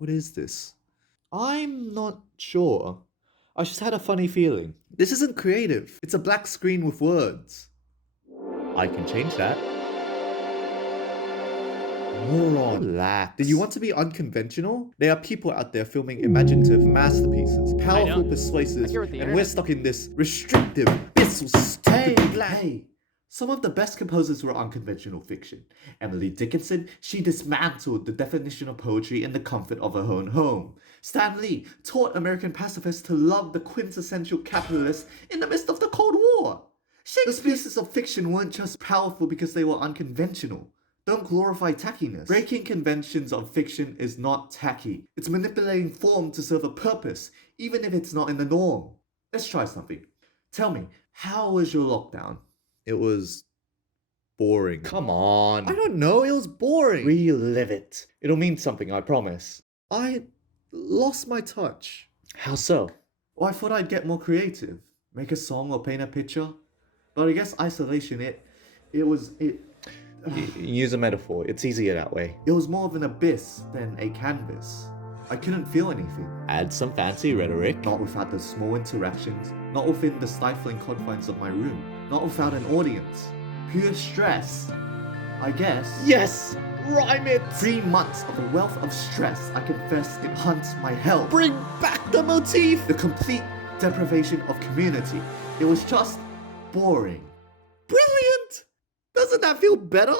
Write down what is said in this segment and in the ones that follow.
What is this? I'm not sure. I just had a funny feeling. This isn't creative. It's a black screen with words. I can change that. Moron. Relax. Did you want to be unconventional? There are people out there filming imaginative masterpieces, powerful, persuasive, and we're stuck in this restrictive, this stupid Hey, some of the best composers were unconventional fiction. Emily Dickinson, she dismantled the definition of poetry in the comfort of her own home. Stan Lee taught American pacifists to love the quintessential capitalist in the midst of the Cold War. Shakespeare's pieces of fiction weren't just powerful because they were unconventional. Don't glorify tackiness. Breaking conventions of fiction is not tacky. It's manipulating form to serve a purpose, even if it's not in the norm. Let's try something. Tell me, how was your lockdown? It was boring. Come on. I don't know, it was boring. Relive it. It'll mean something, I promise. I lost my touch. How so? Well, I thought I'd get more creative. Make a song or paint a picture. But I guess isolation, Use a metaphor. It's easier that way. It was more of an abyss than a canvas. I couldn't feel anything. Add some fancy rhetoric. Not without the small interactions. Not within the stifling confines of my room. Not without an audience. Pure stress. I guess. Yes! Rhyme it! 3 months of a wealth of stress. I confess it haunts my health. Bring back the motif! The complete deprivation of community. It was just boring. Brilliant! Doesn't that feel better?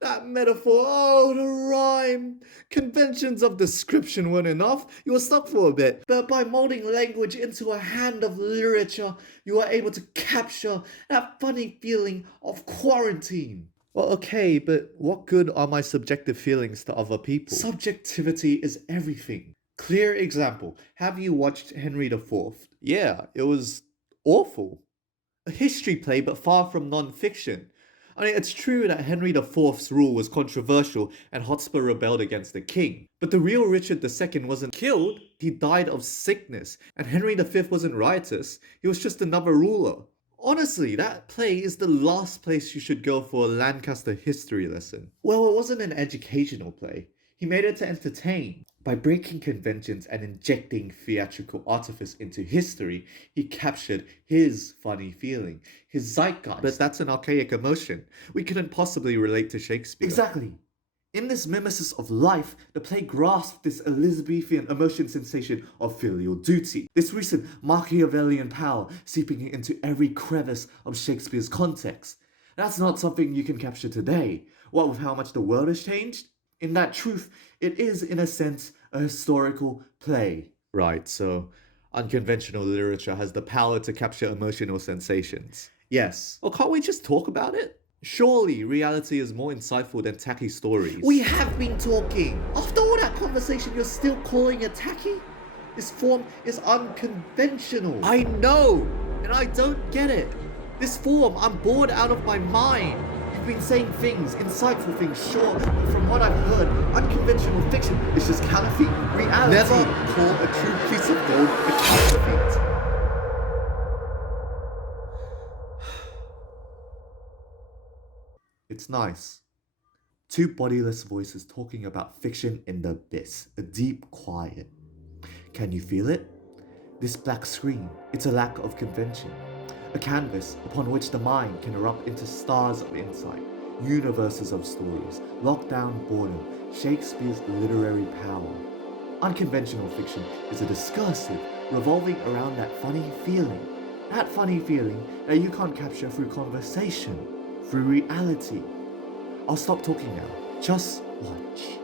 That metaphor, oh, the rhyme. Conventions of description weren't enough. You were stuck for a bit. But by molding language into a hand of literature, you were able to capture that funny feeling of quarantine. Well, okay, but what good are my subjective feelings to other people? Subjectivity is everything. Clear example. Have you watched Henry IV? Yeah, it was awful. A history play, but far from non-fiction. I mean, it's true that Henry IV's rule was controversial and Hotspur rebelled against the king. But the real Richard II wasn't killed, he died of sickness. And Henry V wasn't riotous, he was just another ruler. Honestly, that play is the last place you should go for a Lancaster history lesson. Well, it wasn't an educational play. He made it to entertain. By breaking conventions and injecting theatrical artifice into history, he captured his funny feeling, his zeitgeist. But that's an archaic emotion. We couldn't possibly relate to Shakespeare. Exactly. In this mimesis of life, the play grasped this Elizabethan emotion sensation of filial duty, this recent Machiavellian power seeping into every crevice of Shakespeare's context. That's not something you can capture today. What with how much the world has changed? In that truth, it is, in a sense, a historical play. Right, so unconventional literature has the power to capture emotional sensations. Yes. Well, can't we just talk about it? Surely reality is more insightful than tacky stories. We have been talking. After all that conversation, you're still calling it tacky? This form is unconventional. I know, and I don't get it. This form, I'm bored out of my mind. You've been saying things, insightful things, sure, but from what I've heard, unconventional fiction is just counterfeit reality. Never call a true piece of gold a counterfeit. It's nice. 2 bodiless voices talking about fiction in the abyss, a deep quiet. Can you feel it? This black screen, it's a lack of convention. A canvas upon which the mind can erupt into stars of insight, universes of stories, lockdown boredom, Shakespeare's literary power. Unconventional fiction is a discursive revolving around that funny feeling that you can't capture through conversation, through reality. I'll stop talking now. Just watch.